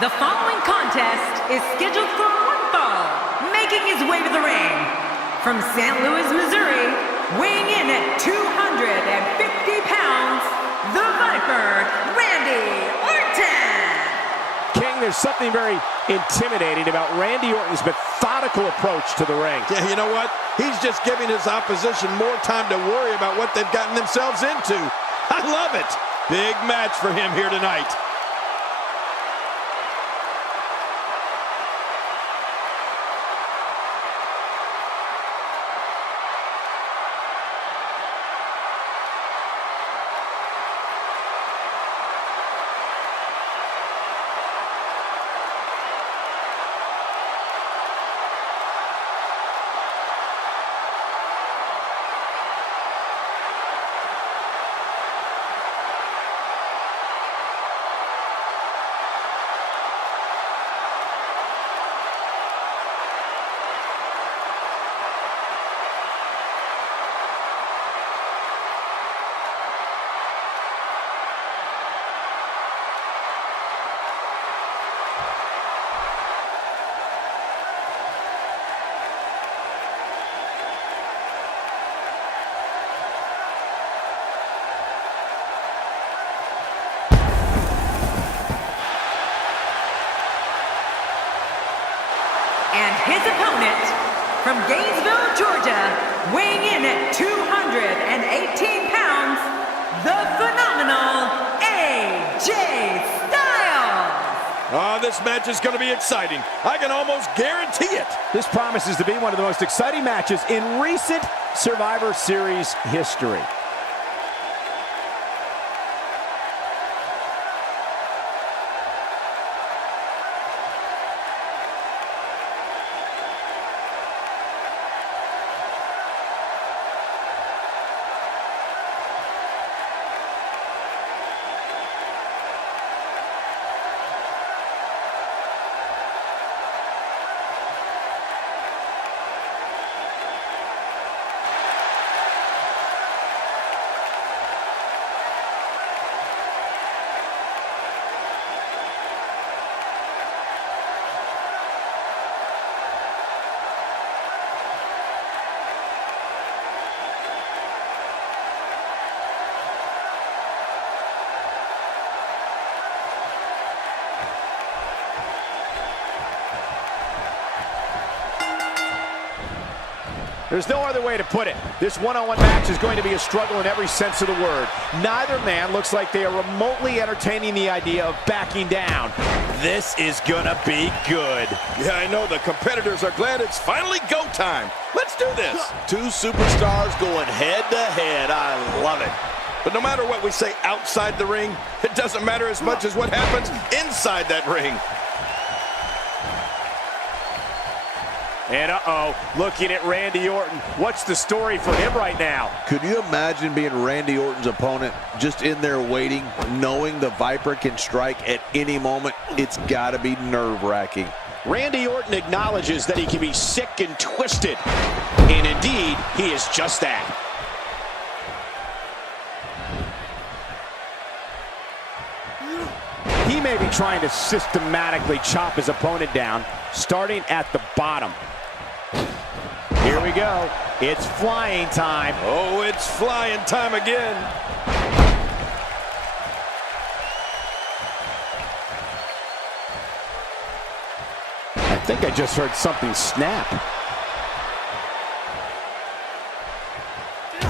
The following contest is scheduled for one fall, making his way to the ring. From St. Louis, Missouri, weighing in at 250 pounds, the Viper, Randy Orton. King, there's something very intimidating about Randy Orton's methodical approach to the ring. Yeah, you know what? He's just giving his opposition more time to worry about what they've gotten themselves into. I love it. Big match for him here tonight. And his opponent, from Gainesville, Georgia, weighing in at 218 pounds, the phenomenal AJ Styles. This match is going to be exciting. I can almost guarantee it. This promises to be one of the most exciting matches in recent Survivor Series history. There's no other way to put it. This one-on-one match is going to be a struggle in every sense of the word. Neither man looks like they are remotely entertaining the idea of backing down. This is gonna be good. Yeah, I know. The competitors are glad it's finally go time. Let's do this. Two superstars going head-to-head. I love it. But no matter what we say outside the ring, it doesn't matter as much as what happens inside that ring. And looking at Randy Orton. What's the story for him right now? Could you imagine being Randy Orton's opponent, just in there waiting, knowing the Viper can strike at any moment? It's got to be nerve-wracking. Randy Orton acknowledges that he can be sick and twisted. And indeed, he is just that. He may be trying to systematically chop his opponent down, starting at the bottom. Here we go. It's flying time. Oh, it's flying time again. I think I just heard something snap.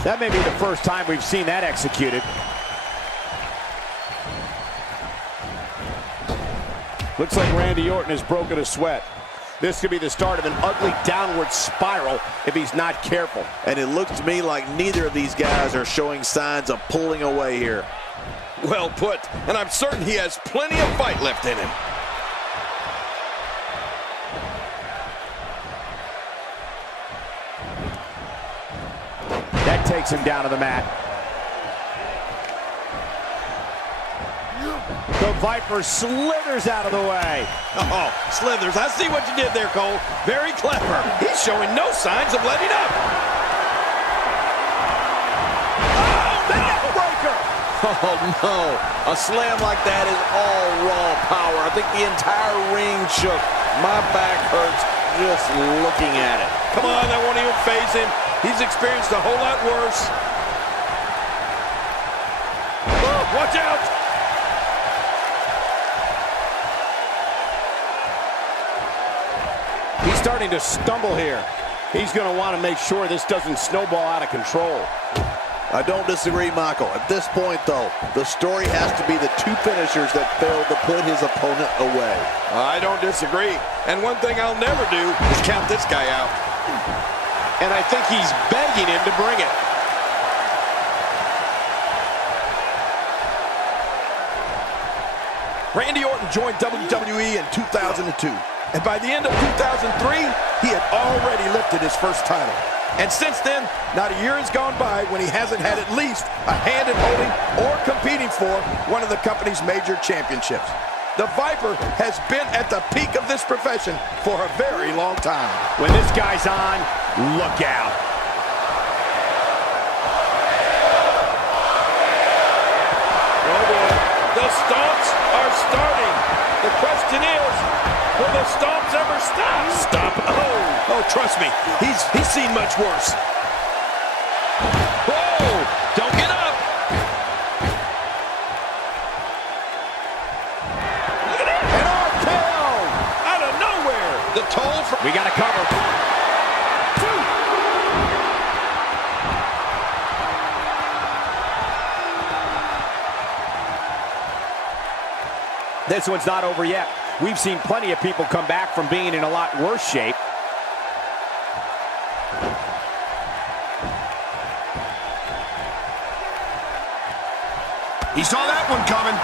That may be the first time we've seen that executed. Looks like Randy Orton has broken a sweat. This could be the start of an ugly downward spiral if he's not careful. And it looks to me like neither of these guys are showing signs of pulling away here. Well put. And I'm certain he has plenty of fight left in him. That takes him down to the mat. The Viper slithers out of the way. Oh, slithers. I see what you did there, Cole. Very clever. He's showing no signs of letting up. Oh, the neck breaker. Oh, no. A slam like that is all raw power. I think the entire ring shook. My back hurts just looking at it. Come on, that won't even faze him. He's experienced a whole lot worse. Oh, watch out! He's starting to stumble here. He's going to want to make sure this doesn't snowball out of control. I don't disagree, Michael. At this point, though, the story has to be the two finishers that failed to put his opponent away. I don't disagree. And one thing I'll never do is count this guy out. And I think he's begging him to bring it. Randy Orton joined WWE in 2002. And by the end of 2003, he had already lifted his first title. And since then, not a year has gone by when he hasn't had at least a hand in holding or competing for one of the company's major championships. The Viper has been at the peak of this profession for a very long time. When this guy's on, look out. Oh boy, the stomps are starting. The question is, will the stomps ever stop? Stop. Oh, trust me, he's seen much worse. Whoa, don't get up. Look at it. An RKO out of nowhere. The toll for... We got to cover. This one's not over yet. We've seen plenty of people come back from being in a lot worse shape. He saw that one coming.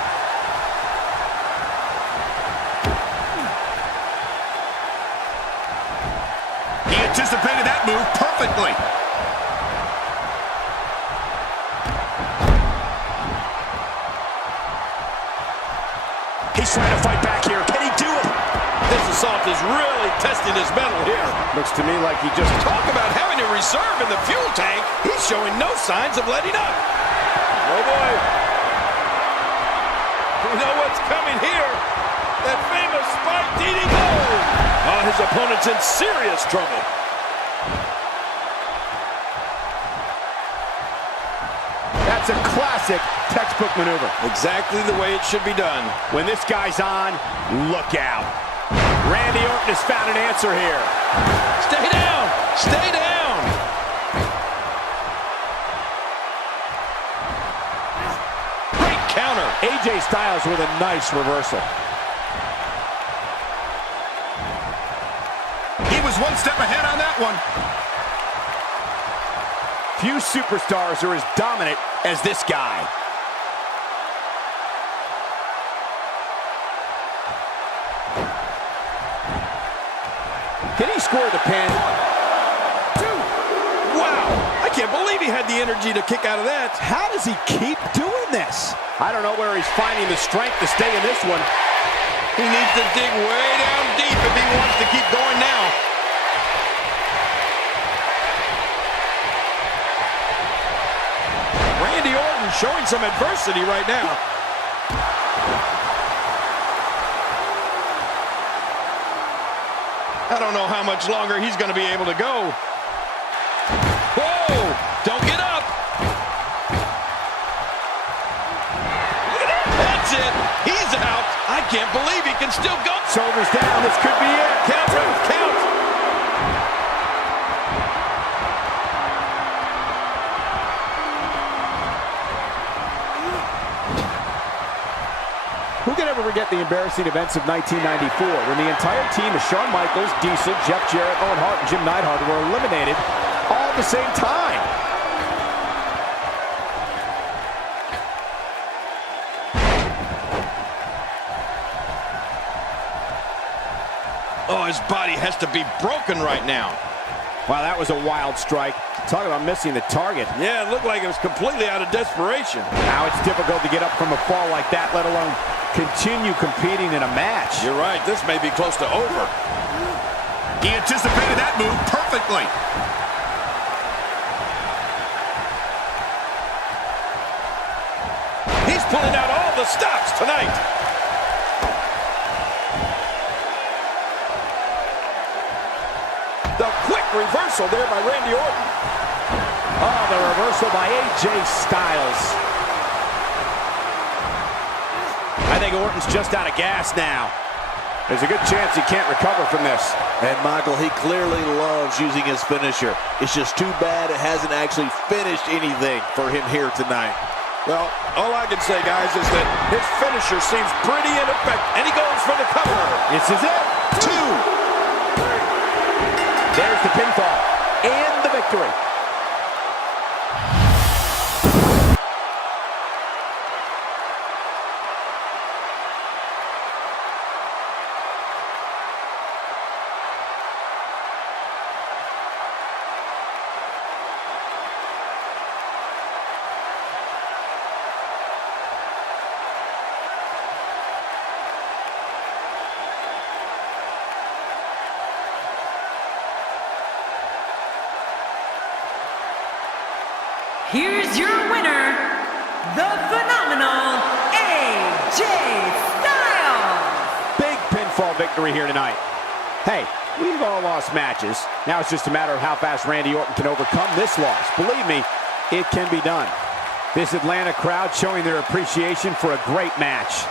He anticipated that move perfectly. He's trying to fight back here. Can he do it? This assault is really testing his mettle here. Looks to me like he just... Talk about having a reserve in the fuel tank. He's showing no signs of letting up. Oh boy. You know what's coming here? That famous spike DDT. Oh, his opponent's in serious trouble. That's a classic textbook maneuver. Exactly the way it should be done. When this guy's on, look out. Randy Orton has found an answer here. Stay down! Stay down! Great counter. AJ Styles with a nice reversal. He was one step ahead on that one. Few superstars are as dominant as this guy. Can he score the pin? Wow! I can't believe he had the energy to kick out of that. How does he keep doing this? I don't know where he's finding the strength to stay in this one. He needs to dig way down deep if he wants to keep going now. Randy Orton showing some adversity right now. I don't know how much longer he's going to be able to go. Whoa! Don't get up! Look at that! That's it! He's out! I can't believe he can still go! Shoulders down, this could be it. Count, Ref, count! Who can ever forget the embarrassing events of 1994 when the entire team of Shawn Michaels, Diesel, Jeff Jarrett, Owen Hart, and Jim Neidhart were eliminated all at the same time? Oh, his body has to be broken right now. Wow, that was a wild strike. Talk about missing the target. Yeah, it looked like it was completely out of desperation. Now it's difficult to get up from a fall like that, let alone continue competing in a match. You're right, this may be close to over. He anticipated that move perfectly. pulling out all the stops tonight. The quick reversal there by Randy Orton. Oh, the reversal by AJ Styles. I think Orton's just out of gas now. There's a good chance he can't recover from this. And Michael, he clearly loves using his finisher. It's just too bad it hasn't actually finished anything for him here tonight. Well, all I can say, guys, is that his finisher seems pretty ineffective. And he goes for the cover. This is it. 2. There's the pinfall and the victory. Here's your winner, the phenomenal AJ Styles. Big pinfall victory here tonight. Hey, we've all lost matches. Now it's just a matter of how fast Randy Orton can overcome this loss. Believe me, it can be done. This Atlanta crowd showing their appreciation for a great match.